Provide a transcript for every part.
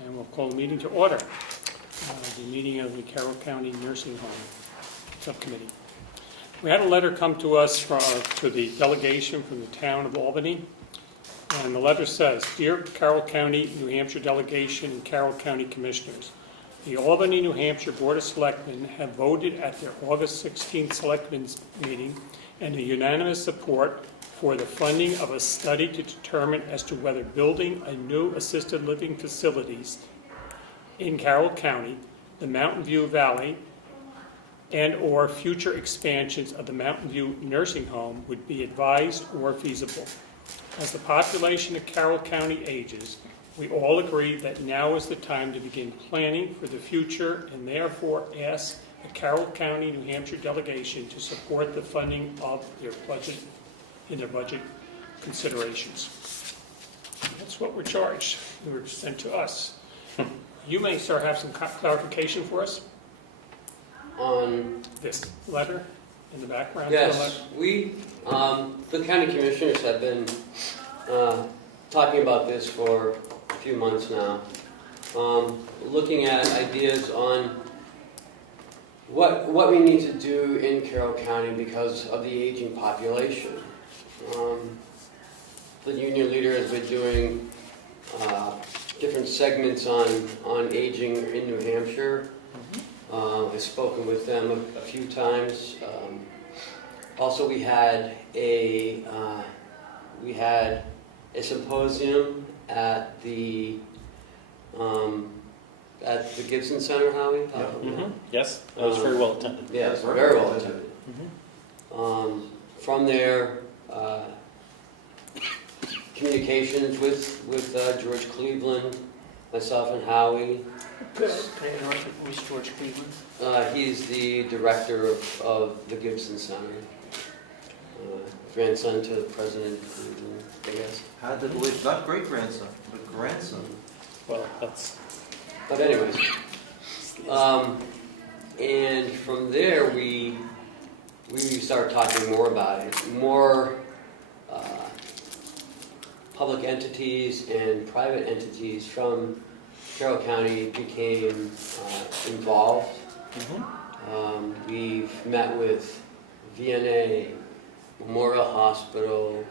And we'll call the meeting to order. The meeting of the Carroll County Nursing Home Subcommittee. We had a letter come to us to the delegation from the town of Albany. And the letter says, "Dear Carroll County, New Hampshire Delegation and Carroll County Commissioners, the Albany, New Hampshire Board of Selectmen have voted at their August 16th Selectmen's meeting and a unanimous support for the funding of a study to determine as to whether building a new assisted living facilities in Carroll County, the Mountain View Valley, and/or future expansions of the Mountain View Nursing Home would be advised or feasible. As the population of Carroll County ages, we all agree that now is the time to begin planning for the future and therefore ask the Carroll County, New Hampshire Delegation to support the funding of their budget in their budget considerations." That's what we're charged. They were sent to us. You may, sir, have some clarification for us On this letter in the background. To the letter. yes, the county commissioners have been talking about this for a few months now, looking at ideas on what we need to do in Carroll County because of the aging population. The union leader has been doing different segments on aging in New Hampshire. I've spoken with them a few times. Also, we had a symposium at the Gibson Center, Howie. Yes, that was very well attended. Yes, very well attended. From there, communications with George Cleveland, myself and Howie. Who's George Cleveland? He's the director of the Gibson Center. Grandson to President Cleveland, I guess. Hard to believe, not great grandson, but grandson. Well, that's... But anyways, and from there we started talking more about it. More public entities and private entities from Carroll County became involved. We've met with VNA, Memorial Hospital,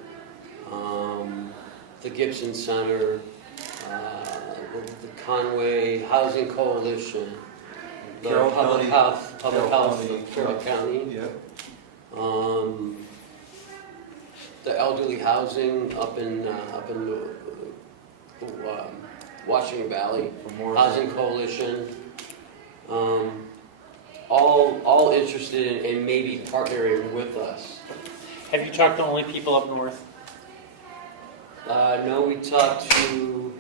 the Gibson Center, the Conway Housing Coalition, the Carroll Public County. Health County. of Carroll County, Yeah. the elderly housing up in Washington Valley, Housing Coalition, all interested in maybe partnering with us. Have you talked to only people up north? No, we talked to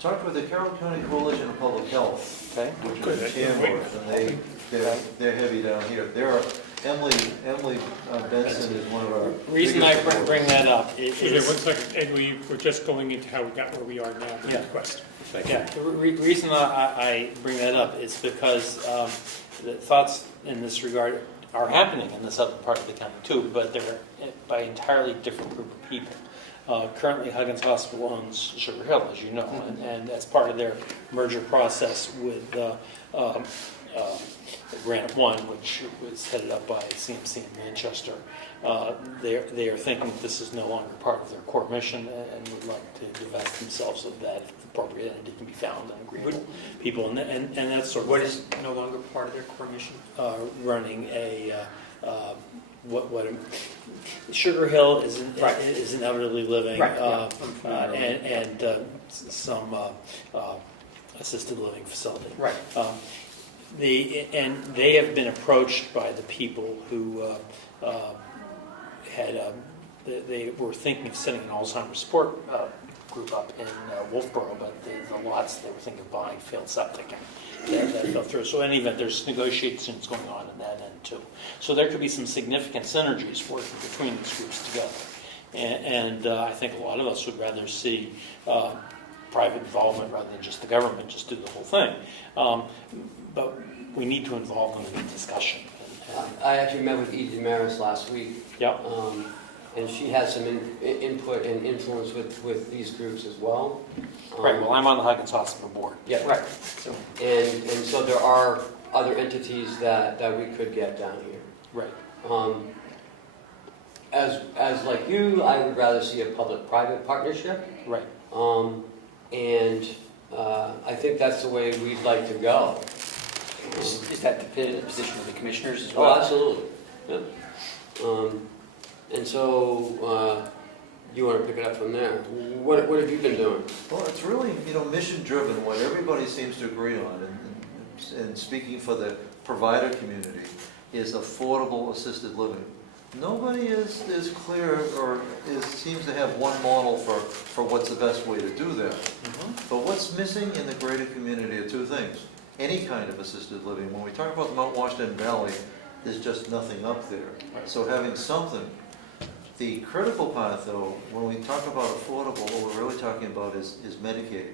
Talked with the Carroll County Coalition of Public Health, Okay. which Good. is Tamworth, and they're heavy down here. There are, Emily Benson is one of our... Reason I biggest bring that up is... Okay, 1 second. And we were just going into how we got where we are now with the Yeah. request. Yeah, the reason I bring that up is because the thoughts in this regard are happening in this other part of the county too, but they're by an entirely different group of people. Currently, Huggins Hospital owns Sugar Hill, as you know, and as part of their merger process with Granite One, which was headed up by CMC in Manchester, they are thinking that this is no longer part of their core mission and would like to divest themselves of that if the appropriate entity can be found and agreeable people, and that's sort of What is no longer part of their core mission? running a Sugar Hill is inevitably living, Right, yeah. and some assisted living facility. Right. And they have been approached by the people who they were thinking of setting an Alzheimer's support group up in Wolfboro, but the lots they were thinking of buying failed septic, and that fell through. So in any event, there's negotiations going on in that end too. So there could be some significant synergies working between these groups together. And I think a lot of us would rather see private involvement rather than just the government just do the whole thing. But we need to involve them in the discussion. I actually met with Edie Damaris last week. Yep. and she has some input and influence with these groups as well. Right, well, I'm on the Huggins Hospital board. Yeah, right. So, And so there are other entities that we could get down here. Right. As like you, I would rather see a public-private partnership. Right. And I think that's the way we'd like to go. is that the position of the commissioners as Oh, well? absolutely. Yep. And so, you want to pick it up from there? What have you been doing? Well, it's really, mission-driven, what everybody seems to agree on, and speaking for the provider community, is affordable assisted living. Nobody is clear or seems to have one model for what's the best way to do that. But what's missing in the greater community are two things. Any kind of assisted living. When we talk about the Mount Washington Valley, there's just nothing up there. So having something. The critical part, though, when we talk about affordable, what we're really talking about is Medicaid.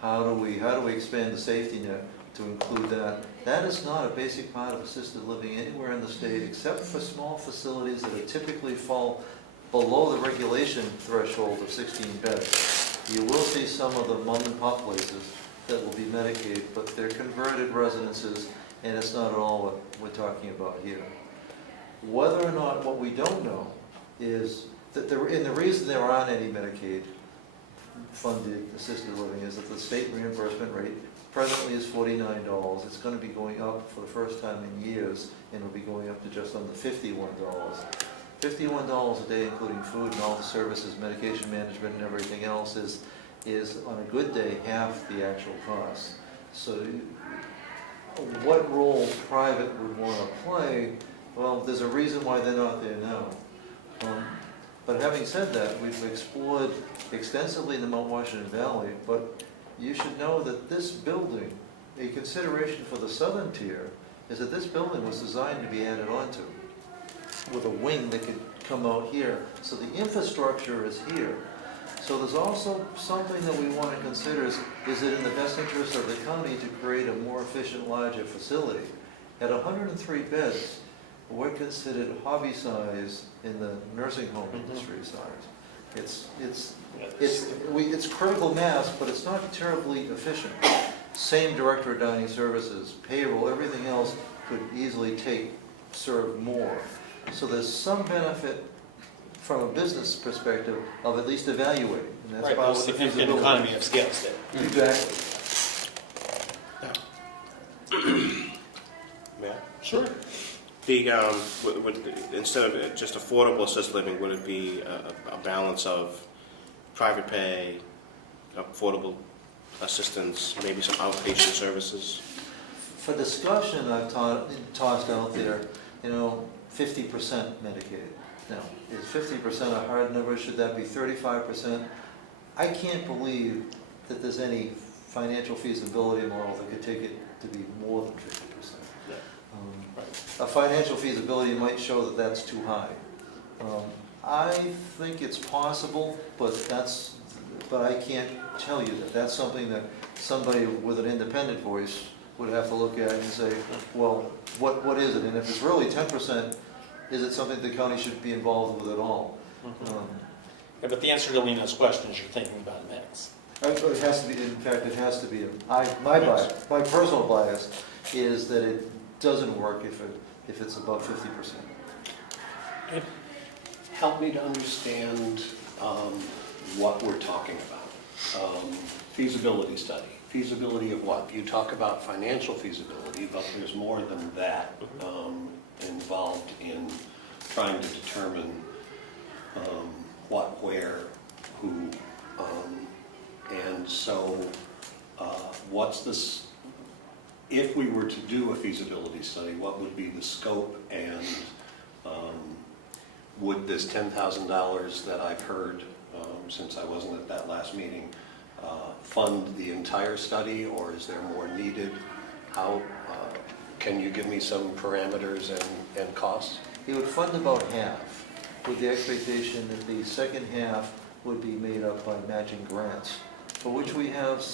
How do we expand the safety net to include that? That is not a basic part of assisted living anywhere in the state, except for small facilities that typically fall below the regulation threshold of 16 beds. You will see some of the mom and pop places that will be Medicaid, but they're converted residences, and it's not at all what we're talking about here. Whether or not, what we don't know is that the reason there aren't any Medicaid funded assisted living is that the state reimbursement rate presently is $49. It's going to be going up for the first time in years, and it'll be going up to just under $51. $51 a day, including food and all the services, medication management and everything else, is on a good day half the actual cost. So what role private would want to play? Well, there's a reason why they're not there now. But having said that, we've explored extensively in the Mount Washington Valley, but you should know that this building, a consideration for the southern tier, is that this building was designed to be added onto with a wing that could come out here. So the infrastructure is here. So there's also something that we want to consider is it in the best interest of the county to create a more efficient, larger facility? At 103 beds, we're considered hobby size in the nursing home industry size. It's critical mass, but it's not terribly efficient. Same director of dining services, payroll, everything else could easily serve more. So there's some benefit from a business perspective of at least evaluating. And that's Right, about there's what the significant feasibility- economy of scales there. Exactly. Yeah. Sure. Instead of just affordable assisted living, would it be a balance of private pay, affordable assistance, maybe some outpatient services? For discussion, I've tossed out there, 50% Medicaid. Now, is 50% a hard number? Should that be 35%? I can't believe that there's any financial feasibility model that could take it to be more than 50%. A financial feasibility might show that that's too high. I think it's possible, but I can't tell you that. That's something that somebody with an independent voice would have to look at and say, well, what is it? And if it's really 10%, is it something the county should be involved with at all? Yeah, but the answer to Lena's question is you're thinking about a mix. It has to be. In fact, it has to be. My personal bias is that it doesn't work if it's above 50%. Help me to understand what we're talking about. Feasibility study. Feasibility of what? You talk about financial feasibility, but there's more than that involved in trying to determine what, where, who. And so what's this? If we were to do a feasibility study, what would be the scope, and would this $10,000 that I've heard, since I wasn't at that last meeting, fund the entire study, or is there more needed? How, can you give me some parameters and costs? It would fund about half, with the expectation that the second half would be made up by matching grants, for which we have.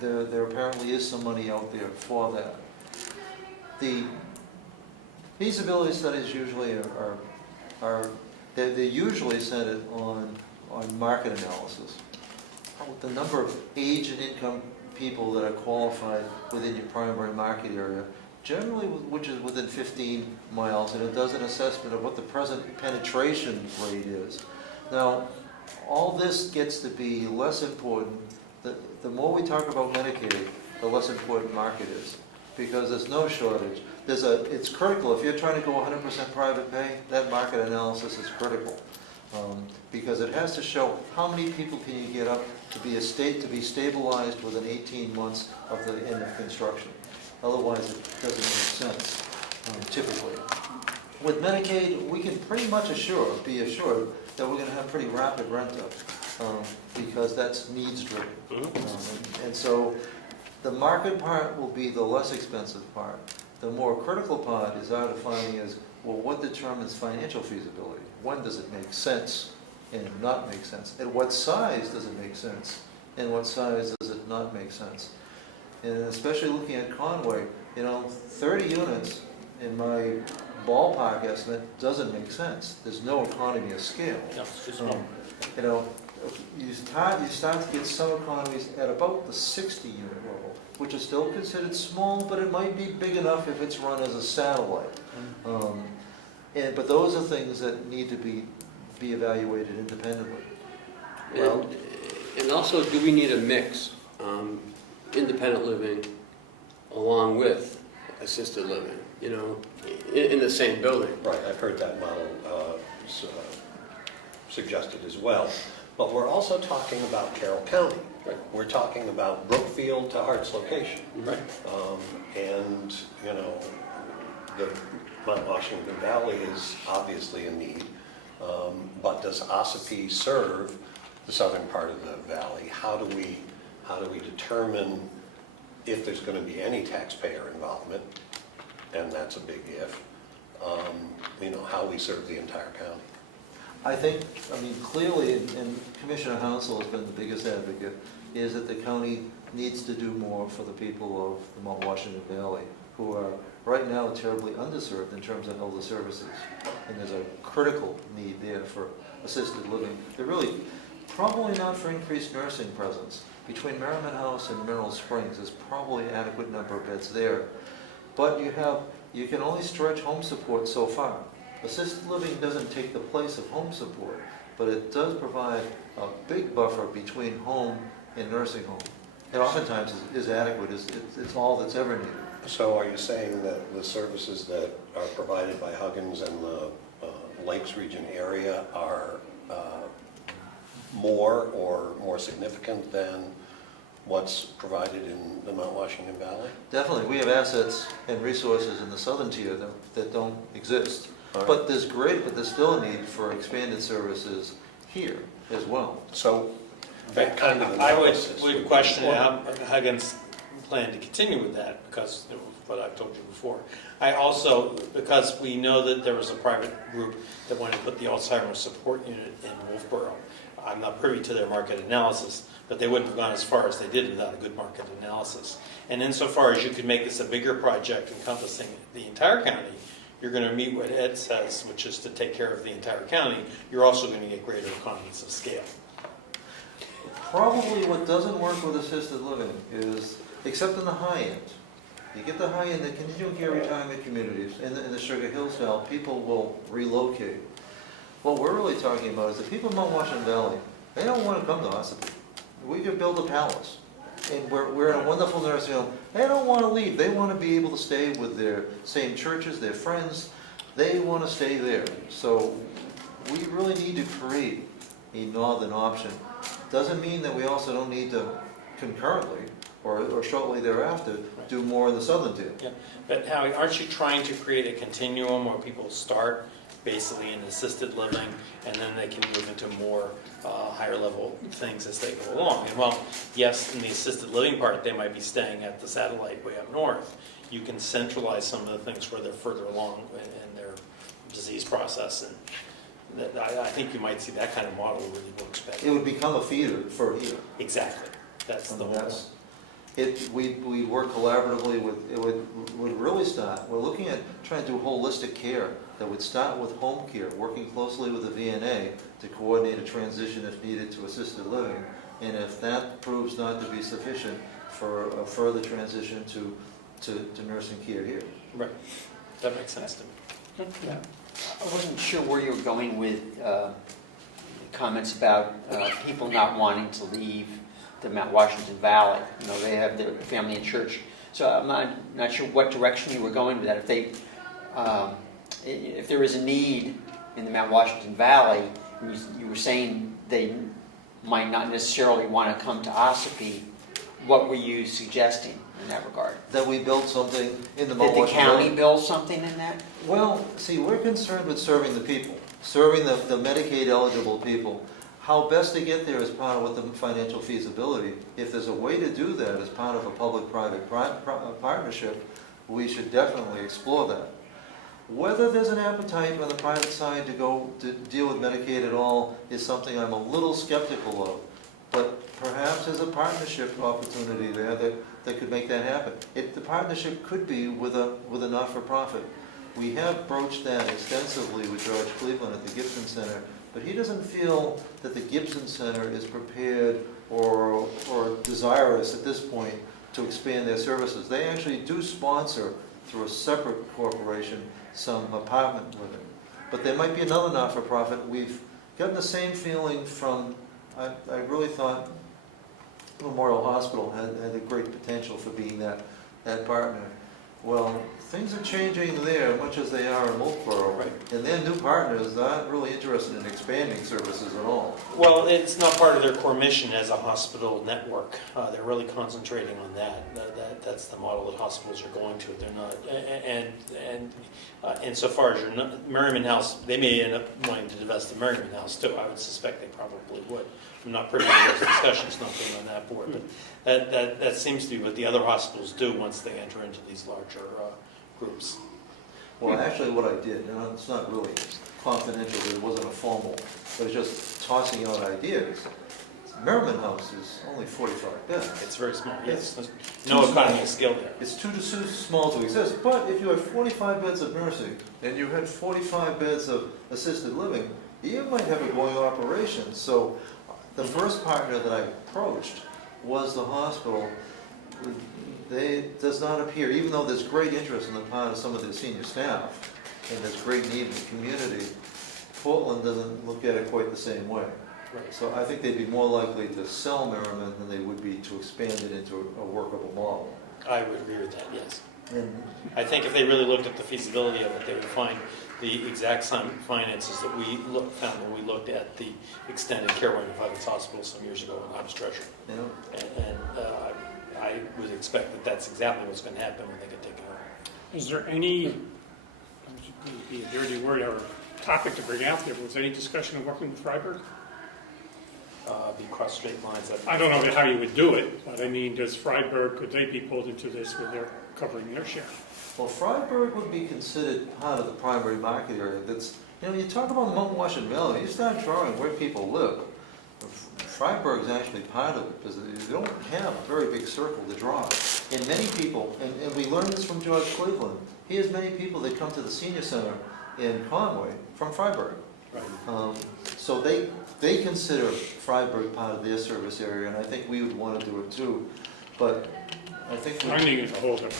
There apparently is some money out there for that. The feasibility studies usually They usually centered on market analysis. The number of age and income people that are qualified within your primary market area, generally which is within 15 miles, and it does an assessment of what the present penetration rate is. Now, all this gets to be less important. The more we talk about Medicaid, the less important market is, because there's no shortage. It's critical. If you're trying to go 100% private pay, that market analysis is critical, because it has to show how many people can you get up to be stabilized within 18 months of the end of construction. Otherwise, it doesn't make sense, typically. With Medicaid, we can pretty much be assured that we're going to have pretty rapid rent up, because that's needs driven. And so the market part will be the less expensive part. The more critical part is our defining is, well, what determines financial feasibility? When does it make sense and not make sense? At what size does it make sense? And what size does it not make sense? And especially looking at Conway, 30 units in my ballpark estimate doesn't make sense. There's no economy of scale. No, it's too small. You start to get some economies at about the 60 unit level, which is still considered small, but it might be big enough if it's run as a satellite. But those are things that need to be evaluated independently. And also, do we need a mix, independent living along with assisted living, in the same building? Right, I've heard that model suggested as well. But we're also talking about Carroll County. Right. We're talking about Brookfield to Hart's location. Right. And, the Mount Washington Valley is obviously a need. But does Ossipee serve the southern part of the valley? How do we determine if there's going to be any taxpayer involvement? And that's a big if. How we serve the entire county. Clearly, and Commissioner Hounsell has been the biggest advocate, is that the county needs to do more for the people of the Mount Washington Valley, who are right now terribly underserved in terms of elder services. And there's a critical need there for assisted living. They're really probably not for increased nursing presence. Between Merriman House and Mineral Springs, there's probably an adequate number of beds there. But you can only stretch home support so far. Assisted living doesn't take the place of home support, but it does provide a big buffer between home and nursing home. It oftentimes is adequate. It's all that's ever needed. So are you saying that the services that are provided by Huggins and the Lakes region area are more significant than what's provided in the Mount Washington Valley? Definitely. We have assets and resources in the southern tier that don't exist. Right. But there's still a need for expanded services here as well. So that kind of I analysis would question how Huggins plan to continue with that, because of what I've told you before. I also, because we know that there was a private group that wanted to put the Alzheimer's support unit in Wolfboro. I'm not privy to their market analysis, but they wouldn't have gone as far as they did without a good market analysis. And insofar as you could make this a bigger project encompassing the entire county, you're going to meet what Ed says, which is to take care of the entire county. You're also going to get greater economies of scale. Probably what doesn't work with assisted living is, except in the high end, you get the high end, the continuing care retirement communities in the Sugar Hill style, people will relocate. What we're really talking about is the people of Mount Washington Valley, they don't want to come to Ossipee. We could build a palace, and we're in a wonderful nursing home. They don't want to leave. They want to be able to stay with their same churches, their friends. They want to stay there. So we really need to create a northern option. Doesn't mean that we also don't need to concurrently or shortly thereafter do more in the southern tier. Yeah, but Howie, aren't you trying to create a continuum where people start basically in assisted living and then they can move into more higher level things as they go along? And well, yes, in the assisted living part, they might be staying at the satellite way up north. You can centralize some of the things where they're further along in their disease process, and I think you might see that kind of model really works better. It would become a feeder for here. Exactly. That's the whole point. We work collaboratively with, it would really start, we're looking at trying to do holistic care that would start with home care, working closely with the VNA to coordinate a transition if needed to assisted living. And if that proves not to be sufficient, for a further transition to nursing care here. Right. That makes sense to me. Yeah. I wasn't sure where you were going with comments about people not wanting to leave the Mount Washington Valley. You know, they have their family in church. So I'm not sure what direction you were going with that. If there is a need in the Mount Washington Valley, and you were saying they might not necessarily want to come to Ossipee, what were you suggesting in that regard? That we build something in the Mount Did the Washington county Valley. build something in that? Well, see, we're concerned with serving the people, serving the Medicaid eligible people. How best to get there is part of what the financial feasibility. If there's a way to do that as part of a public-private partnership, we should definitely explore that. Whether there's an appetite on the private side to go to deal with Medicaid at all is something I'm a little skeptical of. But perhaps there's a partnership opportunity there that could make that happen. The partnership could be with a not-for-profit. We have broached that extensively with George Cleveland at the Gibson Center, but he doesn't feel that the Gibson Center is prepared or desirous at this point to expand their services. They actually do sponsor, through a separate corporation, some apartment living. But there might be another not-for-profit. We've gotten the same feeling from, I really thought Memorial Hospital had a great potential for being that partner. Well, things are changing there, much as they are in Wolfboro. Right. And their new partners aren't really interested in expanding services at all. Well, it's not part of their core mission as a hospital network. They're really concentrating on that. That's the model that hospitals are going to. They're not, and insofar as Merriman House, they may end up wanting to divest the Merriman House too. I would suspect they probably would. I'm not privy to those discussions, not being on that board, but that seems to be what the other hospitals do once they enter into these larger groups. Well, actually what I did, and it's not really confidential, but it wasn't a formal, but it's just tossing out ideas. Merriman House is only 45 beds. It's very small, yes. There's Too no small. economy of scale there. It's too small to exist, but if you had 45 beds of nursing and you had 45 beds of assisted living, you might have a going operation. So the first partner that I approached was the hospital. Does not appear, even though there's great interest on the part of some of their senior staff, and there's great need in the community, Portland doesn't look at it quite the same way. Right. So I think they'd be more likely to sell Merriman than they would be to expand it into a workable model. I would agree with that, yes. And I think if they really looked at the feasibility of it, they would find the exact same finances that we found when we looked at the extended care wing of Hutton's Hospital some years ago in Hobbs Treasure. you know, And I would expect that that's exactly what's going to happen when they get taken over. Is there any, be a dirty word or topic to bring out there, was there any discussion of working with Freiburg? Be cross straight lines. I don't know how you would do it, but I mean, does Freiburg, could they be pulled into this with their covering their share? well, Freiburg would be considered part of the primary market area. That's, you know, you talk about the Mount Washington Valley, you start drawing where people live. Freiburg's actually part of it because they don't have a very big circle to draw. And many people, and we learned this from George Cleveland, he has many people that come to the senior center in Conway from Freiburg. Right. So they consider Freiburg part of their service area, and I think we would want to do it too. But I think Funding is a whole different.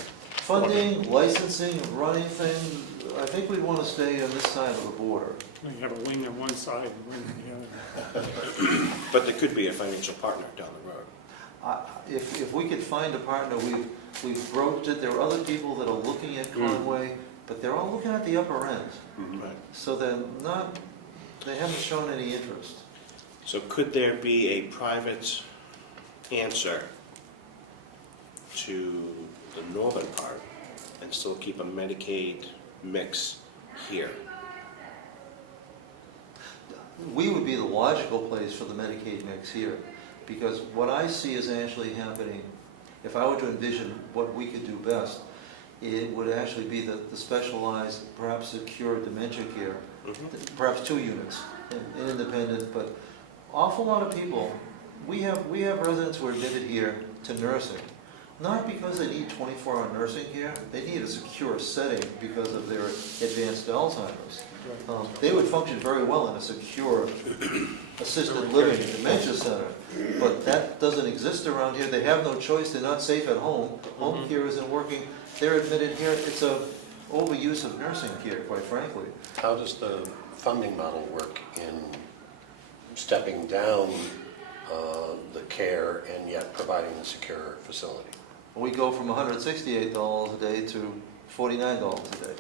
funding, licensing, running things, I think we'd want to stay on this side of the border. You have a wing on one side and a wing on the other. But there could be a financial partner down the road. If we could find a partner, we've broached it. There are other people that are looking at Conway, but they're all looking at the upper end. Right. So they haven't shown any interest. So could there be a private answer to the northern part and still keep a Medicaid mix here? We would be the logical place for the Medicaid mix here, because what I see is actually happening, if I were to envision what we could do best, it would actually be the specialized, perhaps secure dementia care, perhaps 2 units, independent, but awful lot of people, we have residents who are admitted here to nursing. not because they need 24-hour nursing care, they need a secure setting because of their advanced Alzheimer's. They would function very well in a secure assisted living dementia center, but that doesn't exist around here. They have no choice, they're not safe at home. Home care isn't working. They're admitted here, it's a overuse of nursing care, quite frankly. How does the funding model work in stepping down the care and yet providing a secure facility? We go from $168 a day to $49 a day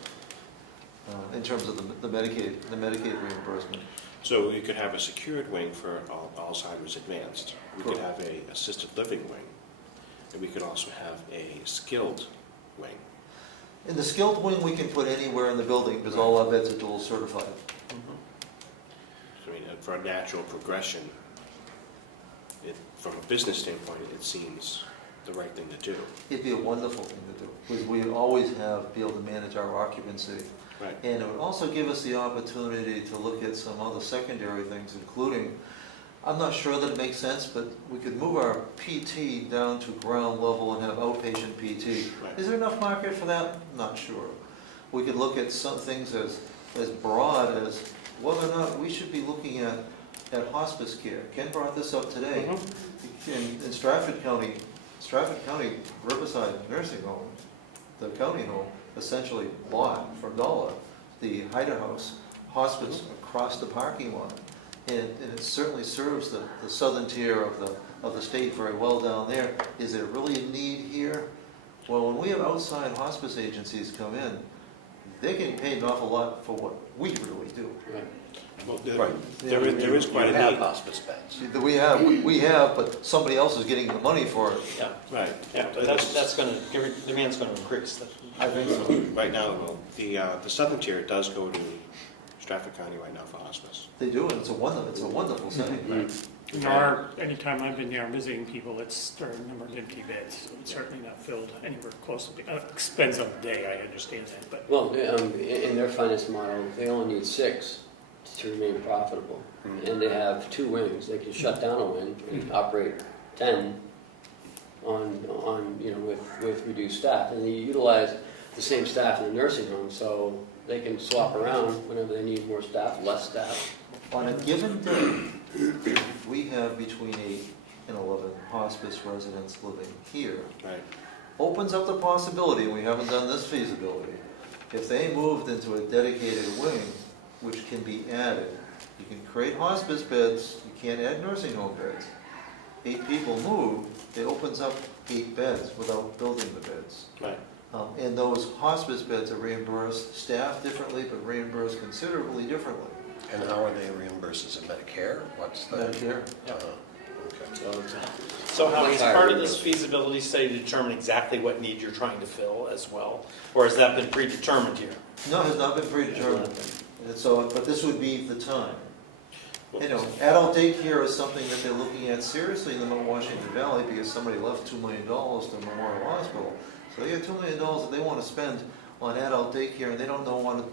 in terms of the Medicaid reimbursement. So you could have a secured wing for Alzheimer's advanced. We could have a assisted living wing, and we could also have a skilled wing. In the skilled wing, we can put anywhere in the building because all our beds are dual certified. I mean, for a natural progression, from a business standpoint, it seems the right thing to do. It'd be a wonderful thing to do because we always be able to manage our occupancy. Right. And it would also give us the opportunity to look at some other secondary things, including, I'm not sure that it makes sense, but we could move our PT down to ground level and have outpatient PT. Right. Is there enough market for that? Not sure. We could look at some things as broad as whether or not we should be looking at hospice care. Ken brought this up today. In Stratford County, Riverside Nursing Home, the county home, essentially bought for $1 the Hyder House hospice across the parking lot. And it certainly serves the southern tier of the state very well down there. Is there really a need here? Well, when we have outside hospice agencies come in, they're getting paid an awful lot for what we really do. Right. Well, Right. there is quite You a have need. hospice beds. We have, but somebody else is getting the money for it. Yeah, Right. yeah, but that's going to, demand's going to increase. I think so. Right now, well, the southern tier does go to Stratford County right now for hospice. They do, and it's a wonderful setting. Anytime I've been there visiting people, there are a number of empty beds. So it's certainly not filled anywhere close to being, depends on the day, I understand that, but Well, in their finance model, they only need 6 to remain profitable. And they have 2 wings. They can shut down a wing and operate 10 with reduced staff. And they utilize the same staff in the nursing home, so they can swap around whenever they need more staff, less staff. On a given day, we have between 8 and 11 hospice residents living here. Right. Opens up the possibility, and we haven't done this feasibility, if they moved into a dedicated wing, which can be added, you can create hospice beds, you can't add nursing home beds. 8 people move, it opens up 8 beds without building the beds. Right. And those hospice beds are reimbursed, staffed differently, but reimbursed considerably differently. And how are they reimbursed? Is it Medicare? What's the? Medicare. Okay. So how Much is higher part of this reimbursement. feasibility study to determine exactly what need you're trying to fill as well? Or has that been predetermined here? No, it has not been predetermined. And so, but this would be the time. You know, adult daycare is something that they're looking at seriously in the Mount Washington Valley because somebody left $2 million to Memorial Hospital. So they got $2 million that they want to spend on adult daycare, and they don't know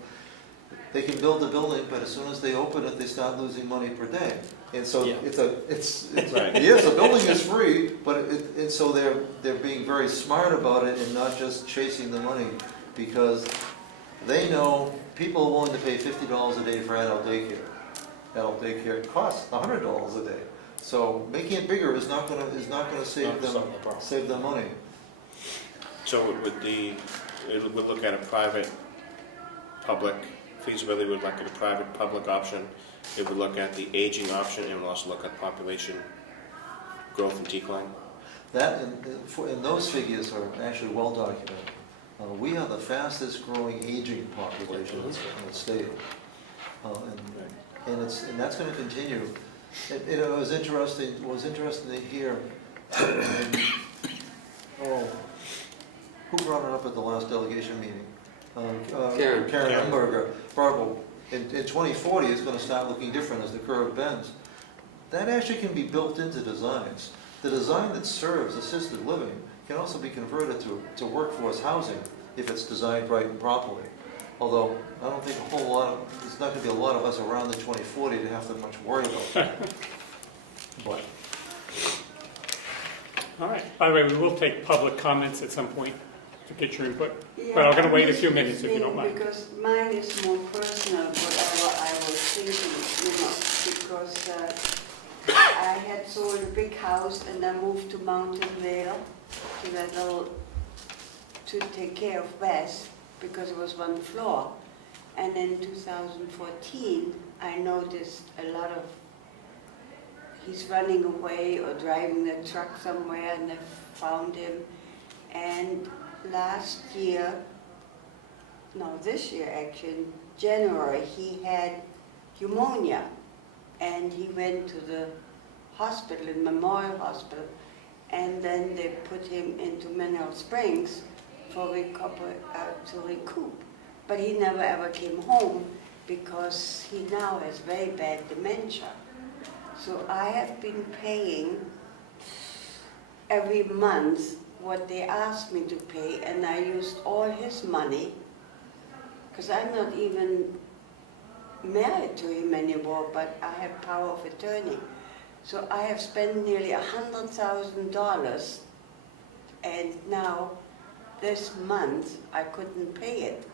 they can build the building, but as soon as they open it, they start losing money per day. And so Yeah. it's Right. yes, the building is free, but and so they're being very smart about it and not just chasing the money because they know people are willing to pay $50 a day for adult daycare. Adult daycare costs $100 a day. So making it bigger is not going to save them money. So it would look at a private-public feasibility, would look at a private-public option. It would look at the aging option, and would also look at population growth and decline. That and those figures are actually well documented. We are the fastest growing aging population in the state, and that's going to continue. It was interesting. It was interesting to hear. Who brought it up at the last delegation meeting? Karen. Karen Umberger. Barbara, in 2040, it's going to start looking different as the curve bends. That actually can be built into designs. The design that serves assisted living can also be converted to workforce housing if it's designed right and properly. Although I don't think there's not going to be a lot of us around in 2040 to have to much worry about that. But All right. By the way, we will take public comments at some point to get your input. Yeah, But I'm going to wait a just few minutes if you don't listening mind. Because mine is more personal, whatever I was thinking, because I had sold a big house and I moved to Mountain Vale to that little, to take care of Wes, because it was one floor. And in 2014, I noticed a lot of, he's running away or driving the truck somewhere, and I found him. And last year, no, this year actually, in January, he had pneumonia. And he went to the hospital, in Memorial Hospital, and then they put him into Mineral Springs to recoup. But he never ever came home because he now has very bad dementia. So I have been paying every month what they asked me to pay, and I used all his money, because I'm not even married to him anymore, but I have power of attorney. So I have spent nearly $100,000, and now this month I couldn't pay it.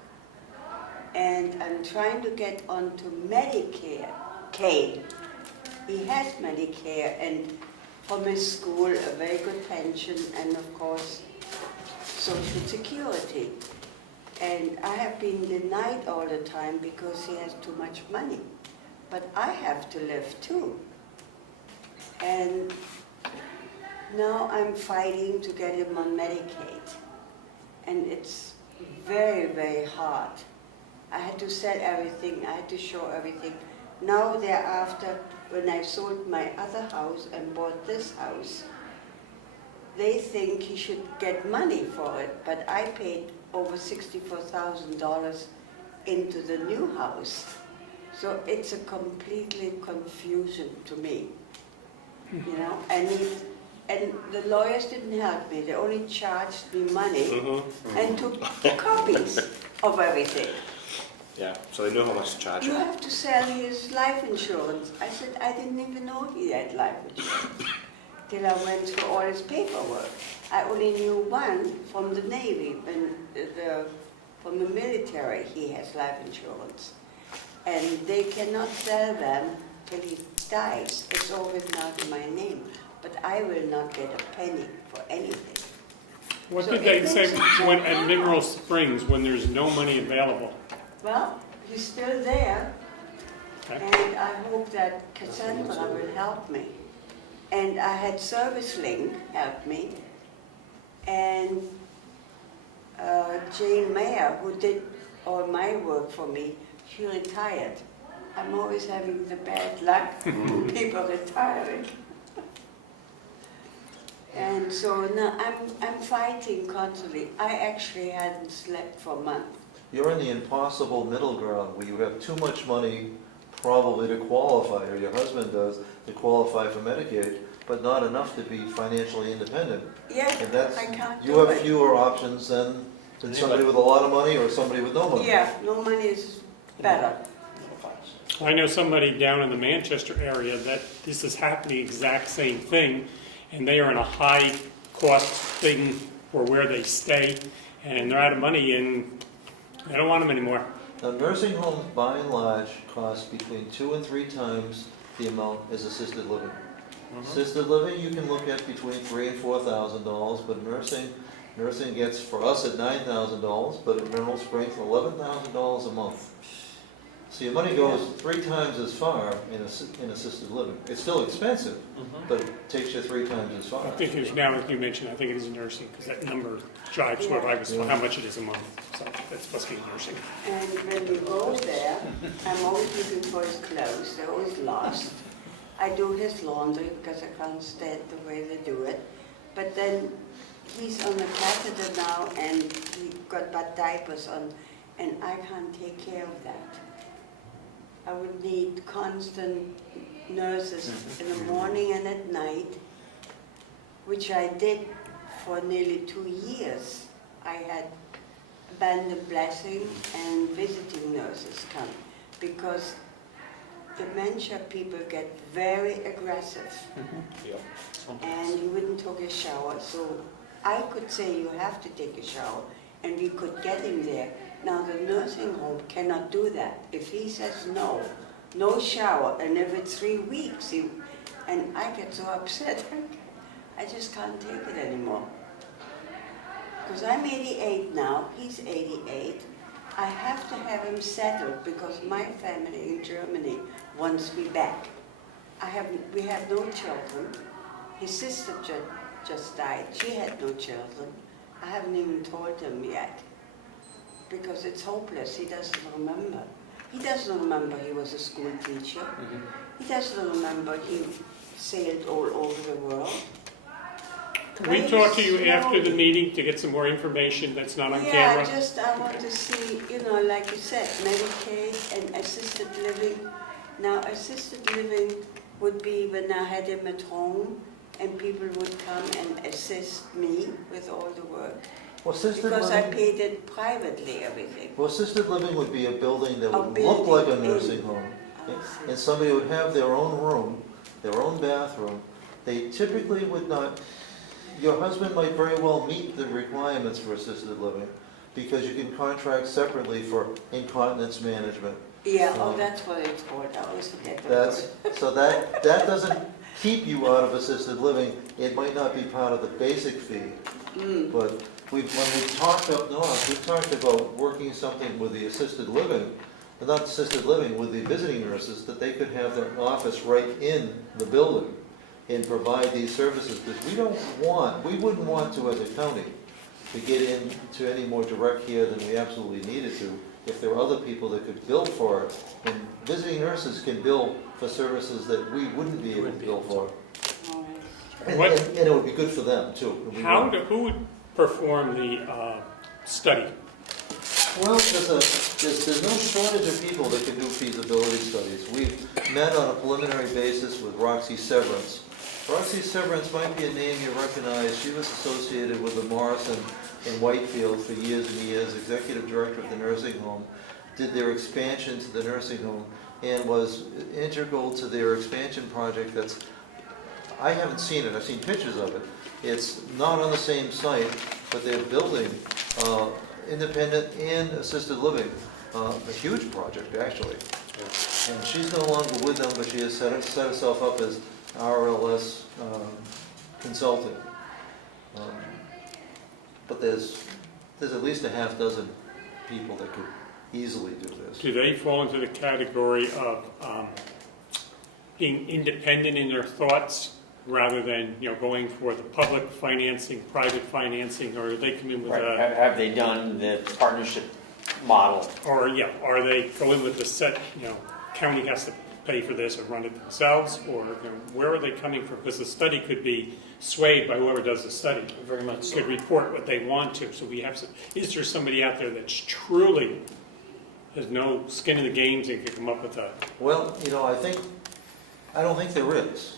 And I'm trying to get onto Medicare. He has Medicare, and from his school a very good pension, and of course Social Security. And I have been denied all the time because he has too much money. But I have to live too. And now I'm fighting to get him on Medicaid. And it's very, very hard. I had to sell everything, I had to show everything. Now thereafter, when I sold my other house and bought this house, they think he should get money for it, but I paid over $64,000 into the new house. So it's a completely confusion to me, you know. And the lawyers didn't help me. They only charged me money and took copies of everything. Yeah, so they knew how much to charge You you. have to sell his life insurance. I said, I didn't even know he had life insurance till I went through all his paperwork. I only knew one from the Navy, from the military he has life insurance. And they cannot sell them till he dies. It's all written out in my name. But I will not get a penny for anything. What So did they it say makes it when, so at hard. Mineral Springs when there's no money available? Well, he's still there, Okay. and I hope that Cassandra will help me. And I had ServiceLink help me, and Jane Mayer, who did all my work for me, she retired. I'm always having the bad luck, people retiring. And so now I'm fighting constantly. I actually hadn't slept for months. You're in the impossible middle ground where you have too much money probably to qualify, or your husband does, to qualify for Medicaid, but not enough to be financially independent. Yeah, And that's, I can't you do have it. fewer options than somebody with a lot of money or somebody with no money. Yeah, no money is better. I know somebody down in the Manchester area that this is happening, the exact same thing, and they are in a high cost thing for where they stay, and they're out of money and they don't want them anymore. Now, nursing homes, by and large, cost between 2 and 3 times the amount as assisted living. Assisted living, you can look at between $3,000 and $4,000, but nursing gets, for us, at $9,000, but at Mineral Springs, $11,000 a month. So your money goes 3 times as far in assisted living. It's still expensive, but it takes you 3 times as far. I think it's now that you mentioned, I think it is nursing, because that number jives what I was, how much it is a month. So that's supposed to be nursing. And when we go there, I'm always looking for his clothes. They're always lost. I do his laundry because I can't stand the way they do it. But then he's on a catheter now, and he got bad diapers on, and I can't take care of that. I would need constant nurses in the morning and at night, which I did for nearly 2 years. I had Band of Blessing and visiting nurses come, because dementia people get very aggressive and you wouldn't take a shower. So I could say you have to take a shower and we could get him there. Now the nursing home cannot do that. If he says no, no shower, and if it's 3 weeks, and I get so upset, I just can't take it anymore. Because I'm 88 now, he's 88. I have to have him settled because my family in Germany wants me back. We have no children. His sister just died. She had no children. I haven't even told him yet because it's hopeless. He doesn't remember. He doesn't remember he was a school teacher. He doesn't remember he sailed all over the world. Can we talk to you after the meeting to get some more information that's not on camera? Yeah, I want to see, like you said, Medicaid and assisted living. Now, assisted living would be when I had him at home and people would come and assist me with all the work. Well, assisted Because I living, paid it privately, everything. well, assisted living would be a building that A would look building like a in- nursing home. And somebody would have their own room, their own bathroom. They typically would not, your husband might very well meet the requirements for assisted living because you can contract separately for incontinence management. Yeah, that's what it's called. I always forget the That's, word. so that doesn't keep you out of assisted living. It might not be part of the basic fee. But when we've talked up north, we've talked about working something with the assisted living, not assisted living, with the visiting nurses, that they could have their office right in the building and provide these services. Because we wouldn't want to, as a county, to get into any more direct care than we absolutely needed to if there were other people that could bill for it. And visiting nurses can bill for services that we wouldn't be able to bill for. All right. And it would be good for them, too. Who would perform the study? Well, there's no shortage of people that can do feasibility studies. We've met on a preliminary basis with Roxy Severance. Roxy Severance might be a name you recognize. She was associated with the Morrison in Whitefield for years and years, executive director of the nursing home, did their expansion to the nursing home, and was integral to their expansion project that's, I haven't seen it, I've seen pictures of it. It's not on the same site, but they're building independent and assisted living, a huge project actually. And she's no longer with them, but she has set herself up as RLS consultant. But there's at least a half dozen people that could easily do this. Do they fall into the category of being independent in their thoughts rather than going for the public financing, private financing, or do they come in with Right. a, Have they done the partnership model? or are they go in with the set, county has to pay for this or run it themselves, or where are they coming from? Because the study could be swayed by whoever does the study. Very much so. Could report what they want to. So we have. Is there somebody out there that's truly has no skin in the games and can come up with a? Well, I don't think there is.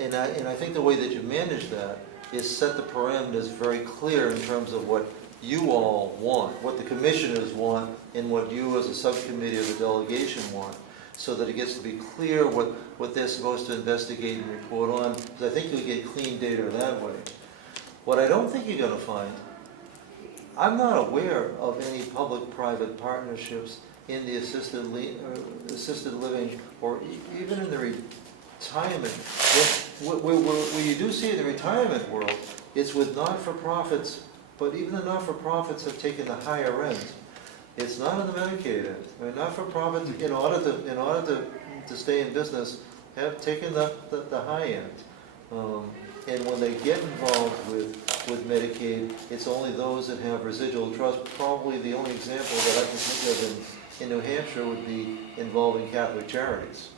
And I think the way that you manage that is set the parameters very clear in terms of what you all want, what the commissioners want, and what you as a subcommittee or the delegation want, so that it gets to be clear what they're supposed to investigate and report on, because I think you'll get clean data that way. What I don't think you're going to find, I'm not aware of any public-private partnerships in the assisted living or even in the retirement. Where you do see in the retirement world, it's with not-for-profits, but even the not-for-profits have taken the higher end. It's not in the Medicaid end. I mean, not-for-profits, in order to stay in business, have taken the high end. And when they get involved with Medicaid, it's only those that have residual trust. Probably the only example that I can think of in New Hampshire would be involving Catholic Charities.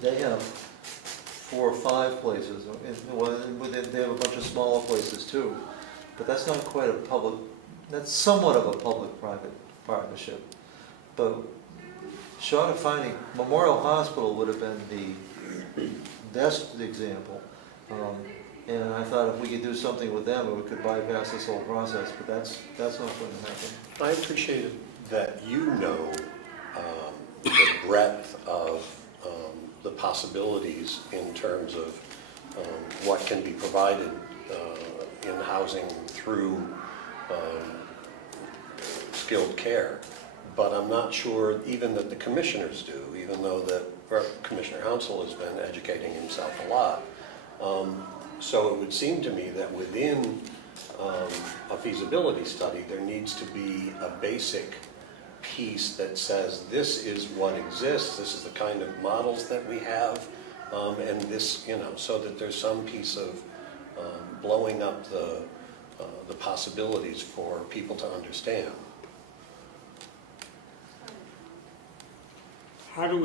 They have 4 or 5 places. They have a bunch of smaller places too. But that's not quite a public, that's somewhat of a public-private partnership. But short of finding, Memorial Hospital would have been the best example. And I thought if we could do something with them, we could bypass this whole process, but that's not going to happen. I appreciated that breadth of the possibilities in terms of what can be provided in housing through skilled care. But I'm not sure even that the commissioners do, even though that Commissioner Hounsel has been educating himself a lot. So it would seem to me that within a feasibility study, there needs to be a basic piece that says this is what exists, this is the kind of models that we have, and this, so that there's some piece of blowing up the possibilities for people to understand. How would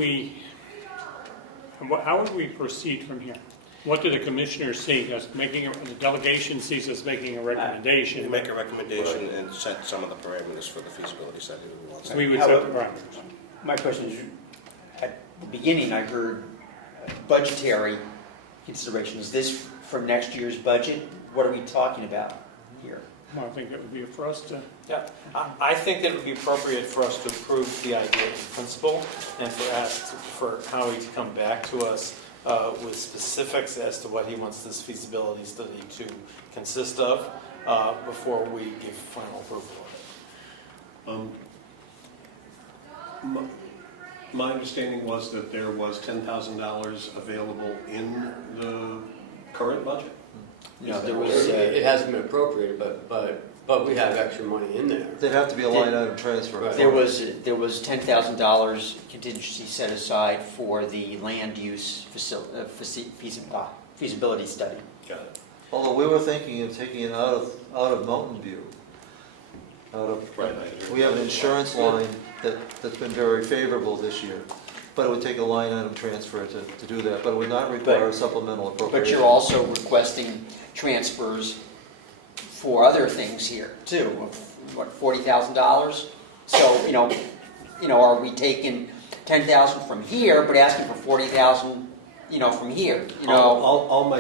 we proceed from here? What do the commissioners see as the delegation sees as making a You recommendation? make a recommendation and set some of the parameters for the feasibility study that we want. We would set the parameters. My question is, at the beginning, I heard budgetary consideration. Is this for next year's budget? What are we talking about here? Well, I think it would be for us to, Yeah, I think that it would be appropriate for us to approve the idea in principle and for Howie to come back to us with specifics as to what he wants this feasibility study to consist of before we give final approval of it. My understanding was that there was $10,000 available in the current budget. No, there was. It hasn't been appropriated, but we have extra money in there. There'd have to be a line item transfer. Right. There was $10,000 contingency set aside for the land use feasibility study. Got it. Although we were thinking of taking it out of Mountain View. Right, I agree. We have an insurance line that's been very favorable this year, but it would take a line item transfer to do that, but it would not require a supplemental But appropriation. you're also requesting transfers for other things here too, of what, $40,000? So, are we taking 10,000 from here, but asking for 40,000, from here? All my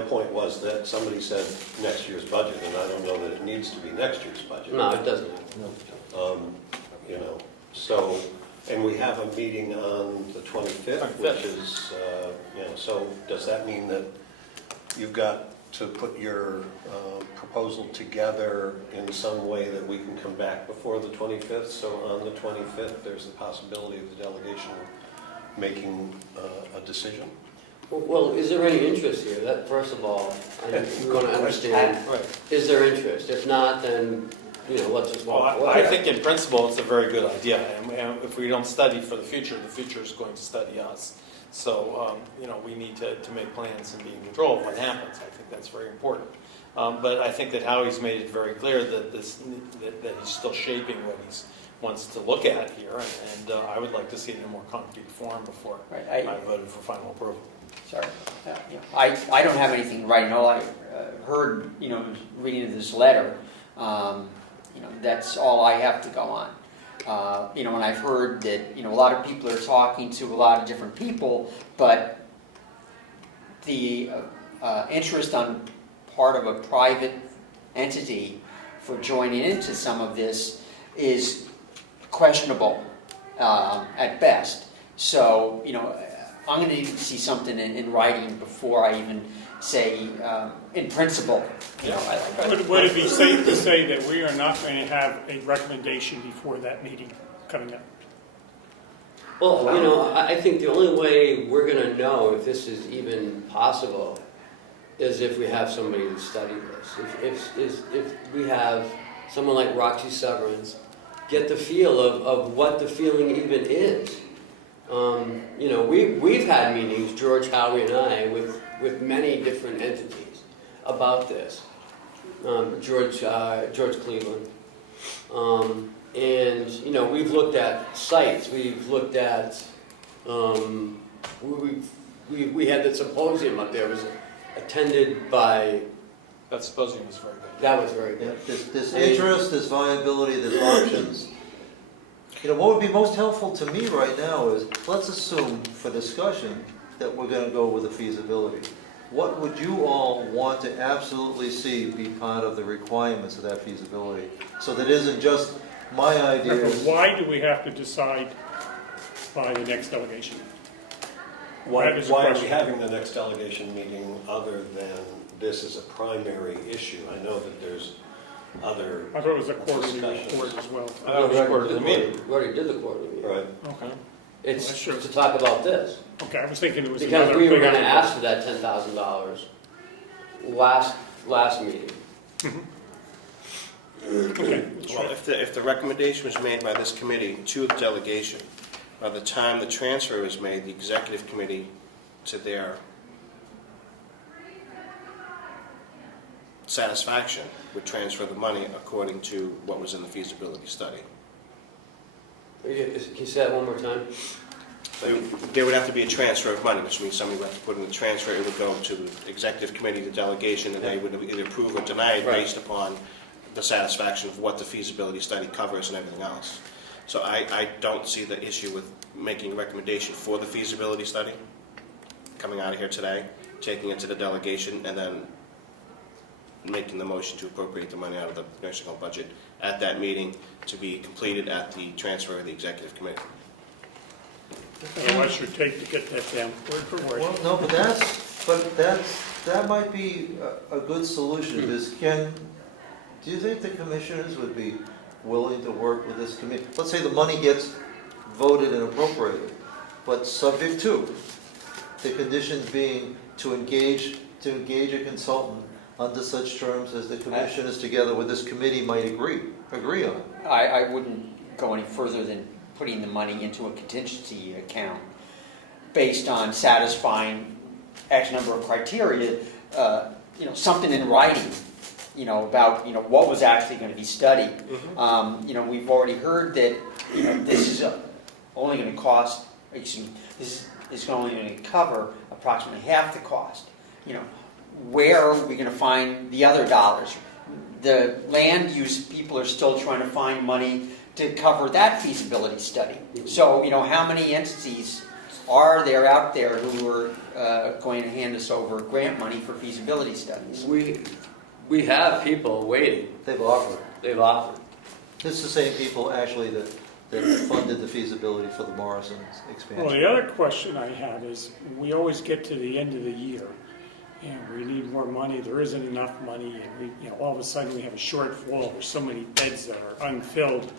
point was that somebody said next year's budget, and I don't know that it needs to be next year's budget. No, it doesn't. So, and we have a meeting on the 25th, which is, so does that mean that you've got to put your proposal together in some way that we can come back before the 25th? So on the 25th, there's the possibility of the delegation making a decision? Well, is there any interest here? That, first of all, we want to understand, is there interest? If not, then, let's just walk Well, away. I think in principle, it's a very good idea, and if we don't study for the future is going to study us. So, we need to make plans and be in control of what happens. I think that's very important. But I think that Howie's made it very clear that he's still shaping what he wants to look at here, and I would like to see it in a more concrete form before I voted for final approval. Sorry. I don't have anything in writing. All I heard, reading this letter, that's all I have to go on. And I've heard that, a lot of people are talking to a lot of different people, but the interest on part of a private entity for joining into some of this is questionable at best. So, I'm going to need to see something in writing before I even say in principle. would it be safe to say that we are not going to have a recommendation before that meeting coming up? Well, I think the only way we're going to know if this is even possible is if we have somebody to study this. If we have someone like Roxy Severance get the feel of what the feeling even is. We've had meetings, George, Howie, and I, with many different entities about this. George Cleveland. And we've looked at sites. We've looked at. We had the symposium up there. It was attended by. That symposium was very good. That was very Yeah, good. there's interest, there's viability, there's options. What would be most helpful to me right now is, let's assume for discussion that we're going to go with a feasibility. What would you all want to absolutely see be part of the requirements of that feasibility? So that isn't just my ideas. Why do we have to decide by the next delegation. Why That is a are we question. having the next delegation meeting other than this is a primary issue? I know that there's other, I thought it was a quarterly Discussions. report as well. We already did the quarterly meeting. right? Okay. It's Well, sure. to talk about this. Okay, I was thinking it was Because another we were big gonna item. ask for that $10,000 last meeting. Okay. Well, if the recommendation was made by this committee to the delegation, by the time the transfer is made, the executive committee, to their satisfaction, would transfer the money according to what was in the feasibility study. Can you say that one more time? There would have to be a transfer of money, which means somebody would have to put in the transfer. It would go to the executive committee, the delegation, and they would either approve or deny it Right. based upon the satisfaction of what the feasibility study covers and everything else. So I don't see the issue with making a recommendation for the feasibility study, coming out of here today, taking it to the delegation, and then making the motion to appropriate the money out of the nursing home budget at that meeting to be completed at the transfer of the executive committee. Otherwise, your tape to get that down word for word. Well, no, but that might be a good solution, because do you think the commissioners would be willing to work with this committee? Let's say the money gets voted and appropriated, but subject to the conditions being to engage a consultant under such terms as the commissioners together with this committee might agree on. I wouldn't go any further than putting the money into a contingency account based on satisfying X number of criteria, something in writing, about, what was actually going to be studied. We've already heard that, this is only going to cost, this is only going to cover approximately half the cost. Where are we going to find the other dollars? The land use people are still trying to find money to cover that feasibility study. So, how many entities are there out there who are going to hand us over grant money for feasibility studies? We have people waiting. They've offered. This is the same people actually that funded the feasibility for the Morrison expansion. Well, the other question I have is, we always get to the end of the year, and we need more money, there isn't enough money, and we, all of a sudden we have a shortfall, there's so many beds that are unfilled.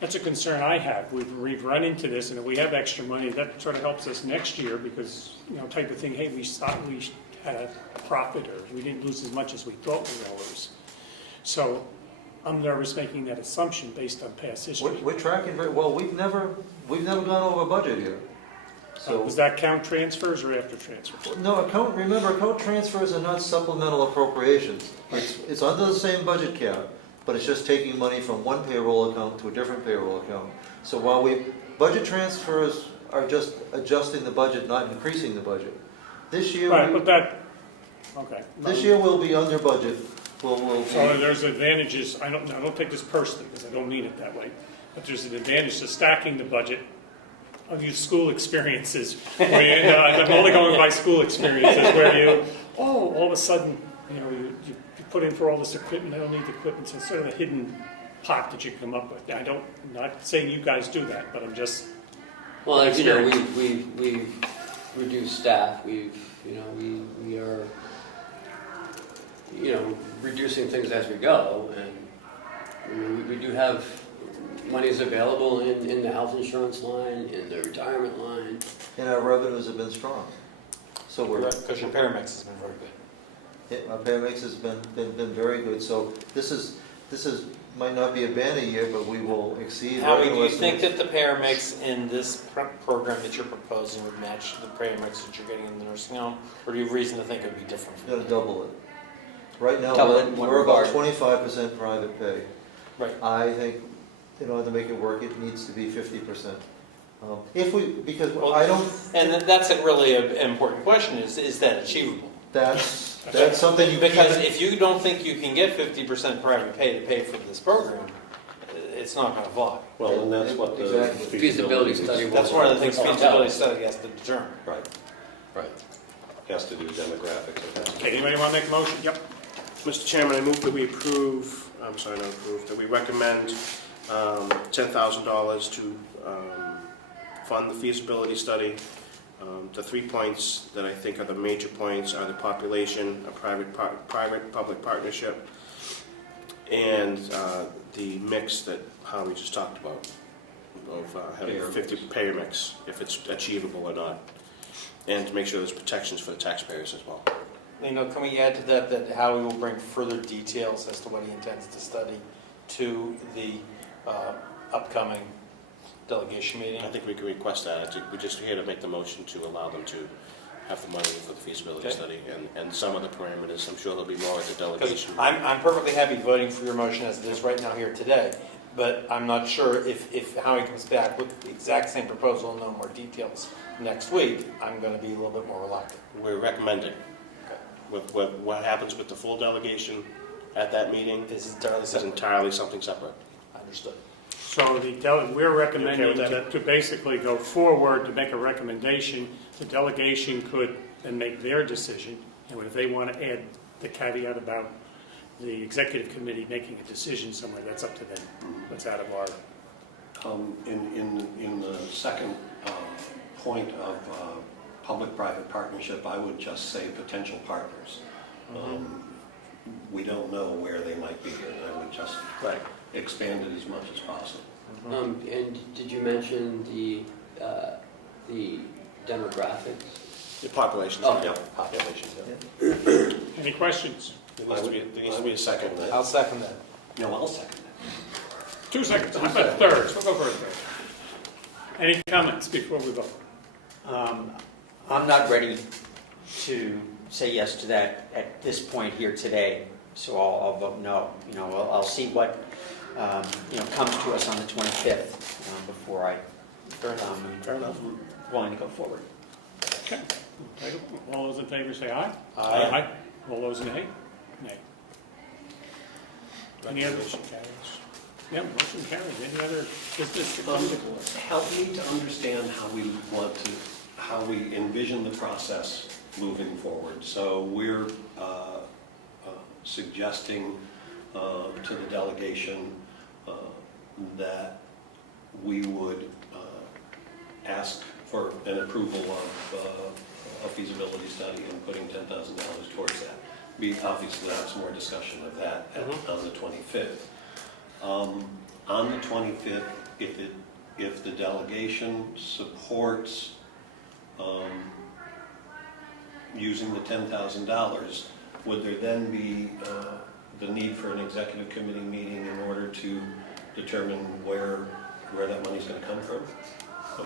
That's a concern I have. We've run into this, and if we have extra money, that sort of helps us next year, because, type of thing, hey, we thought we had a profit, or we didn't lose as much as we thought we were going to lose. So I'm nervous making that assumption based on past history. We're tracking very well. We've never gone over budget here. So Does that count transfers or after transfers? no, remember, account transfers are not supplemental appropriations. It's under the same budget cap, but it's just taking money from one payroll account to a different payroll account. So while budget transfers are just adjusting the budget, not increasing the budget. This year, Right, but that, okay. this year we'll be under budget. We'll So there's advantages, I don't take this personally, because I don't mean it that way, but there's an advantage to stacking the budget. I've used school experiences, where I'm only going by school experiences, where all of a sudden, you put in for all this equipment, I don't need the equipment, so it's sort of a hidden pot that you come up with. I'm not saying you guys do that, but I'm just, Well, as you know, we've reduced staff. We are, reducing things as we go, and we do have monies available in the health insurance line, in the retirement line. and our revenues have been strong. So Because your paramix has been very good. our paramix has been very good. So this might not be a banner year, but we will exceed. Howie, do revenue you think estimates. that the paramix in this program that you're proposing would match the paramix that you're getting in the nursing home? Or do you have reason to think it would be different We're from going to double it. Right now, Double it in one we're about regard. 25% private pay. Right. I think, in order to make it work, it needs to be 50%. Because Well, I don't, And that's a really important question, is that achievable? that's something you Because can't. if you don't think you can get 50% private pay to pay for this program, it's not going to fly. Well, and that's what the Exactly. Feasibility study. That's one of the things feasibility study has to determine. Right. Has to do demographics. It has to- okay, anybody want to make a motion? Yep. Mr. Chairman, I move that we that we recommend $10,000 to fund the feasibility study. The 3 points that I think are the major points are the population, a private-public partnership, and the mix that Howie just talked about, of having a 50 payer mix, if it's achievable or not, and to make sure there's protections for the taxpayers as well. Can we add to that that Howie will bring further details as to what he intends to study to the upcoming delegation meeting? I think we can request that. We're just here to make the motion to allow them to have the money for the feasibility Okay. study and some of the parameters. I'm sure there'll be more at the Because delegation. I'm perfectly happy voting for your motion as it is right now here today, but I'm not sure if Howie comes back with the exact same proposal and no more details next week, I'm going to be a little bit more reluctant. We're recommending. Okay. What happens with the full delegation at that meeting This is entirely is separate. entirely something separate. Understood. So we're recommending with that, Ed? to basically go forward to make a recommendation. The delegation could then make their decision, and if they want to add the caveat about the executive committee making a decision somewhere, that's up to them. That's out of our, In the second point of public-private partnership, I would just say potential partners. We don't know where they might be, and I would just Right. expand it as much as possible. And did you mention the demographics? The population. Oh. Yeah. Population, yeah. any questions? There needs to be a second. I'll second that. No, I'll second that. 2 seconds, how about thirds? We'll go for a third. Any comments before we vote? I'm not ready to say yes to that at this point here today, so I'll vote no. I'll see what comes to us on the 25th before I Fair enough. willing to go forward. Okay. All those in favor say aye. Aye. All those nay? Nay. Any other? Recommendation carries. Yeah, motion carries. Any other business to come to board? Help me to understand how we envision the process moving forward. So we're suggesting to the delegation that we would ask for an approval of a feasibility study and putting $10,000 towards that. We obviously have some more discussion of that on the 25th. On the 25th, if the delegation supports using the $10,000, would there then be the need for an executive committee meeting in order to determine where that money's going to come from?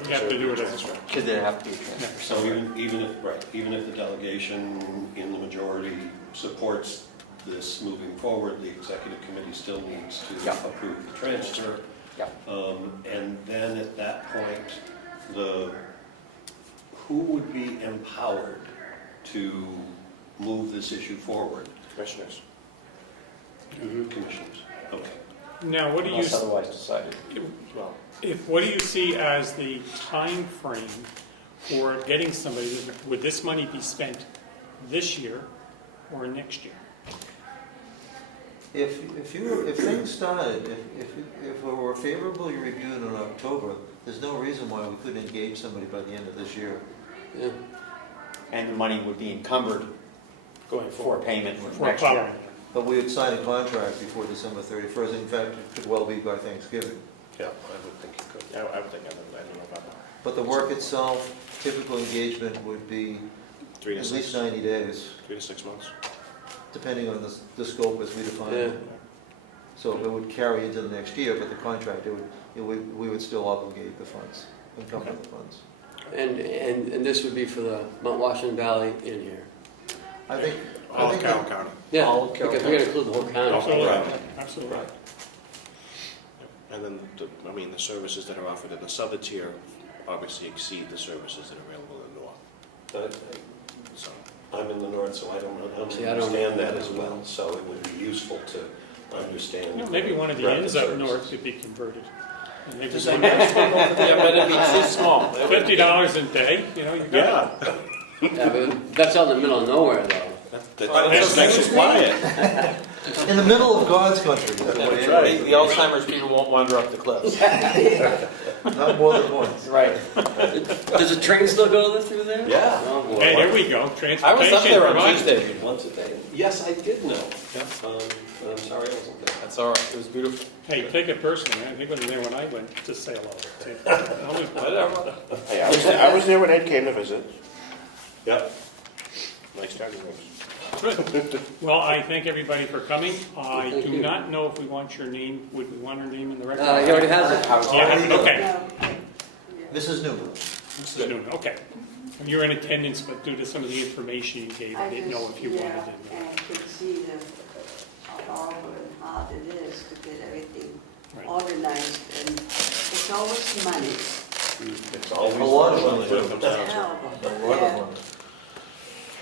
You have to do it as Could there have to be a transfer? So even if the delegation in the majority supports this moving forward, the executive committee still needs to Yeah. approve the transfer. Yeah. And then at that point, who would be empowered to move this issue forward? Commissioners. Commissioners. Okay. Now, what do you, Unless otherwise decided. Well, what do you see as the time frame for getting somebody? Would this money be spent this year or next year? If things started, if it were favorably reviewed in October, there's no reason why we couldn't engage somebody by the end of this year. Yeah. And the money would be encumbered Going for forward. payment For next year. following. But we would sign a contract before December 31st. In fact, it could well be by Thanksgiving. Yeah, I would think you could. I would think I don't know about that. But the work itself, typical engagement would be 3 to at 6. least 90 days, 3 to 6 months. depending on the scope as we define it. So it would carry into the next year, but the contract, we would still obligate the funds, encumber the funds. And this would be for the Mount Washington Valley in here. I think All of Carroll that- County. Yeah, All of Carroll because we're going to include the whole county. Absolutely, Right. absolutely. And then, the services that are offered in the southern tier obviously exceed the services that are available in the north. So, I'm in the north, so I don't know how See, to I don't understand know that that as as well. well. So it would be useful to understand. You know, maybe one of the rapid inns up services. north could be converted. And maybe Just like that, yeah, but it'd be too small. $50 a day, you know, you got it. yeah. Yeah, but that's out in the middle of nowhere, though. That's quiet. In the middle of God's country. The Alzheimer's people won't wander up the cliffs. Not more than once. Right. Does the train still go through there? Yeah. Oh, boy. Hey, there we go, I was up transportation there on provided. Tuesday. Once a day. Yes, I did know. I'm sorry I wasn't there. That's all right, it was beautiful. Hey, take it personally, I think I was there when I went to sail out. Whatever. Hey, I was there when Ed came to visit. Yep. Nice time. Good. Well, I thank everybody for coming. I do not know if we want your name, would we want her name in the record? He already has it. Yeah, okay. No. Mrs. Newman. Mrs. Newman, okay. You're in attendance, but due to some of the information you gave, I didn't know if you wanted it. And I could see how horrible and hard it is to get everything Right. organized, and it's always money. It's always. A lot of money. Hell, A lot of money.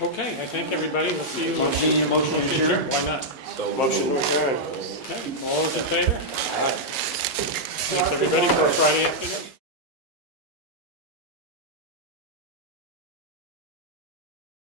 Okay, I thank everybody, we'll see you. Motion to adjourn? Why not? So Motion to adjourn. Okay, all those in favor? Thanks, everybody, for a Friday afternoon.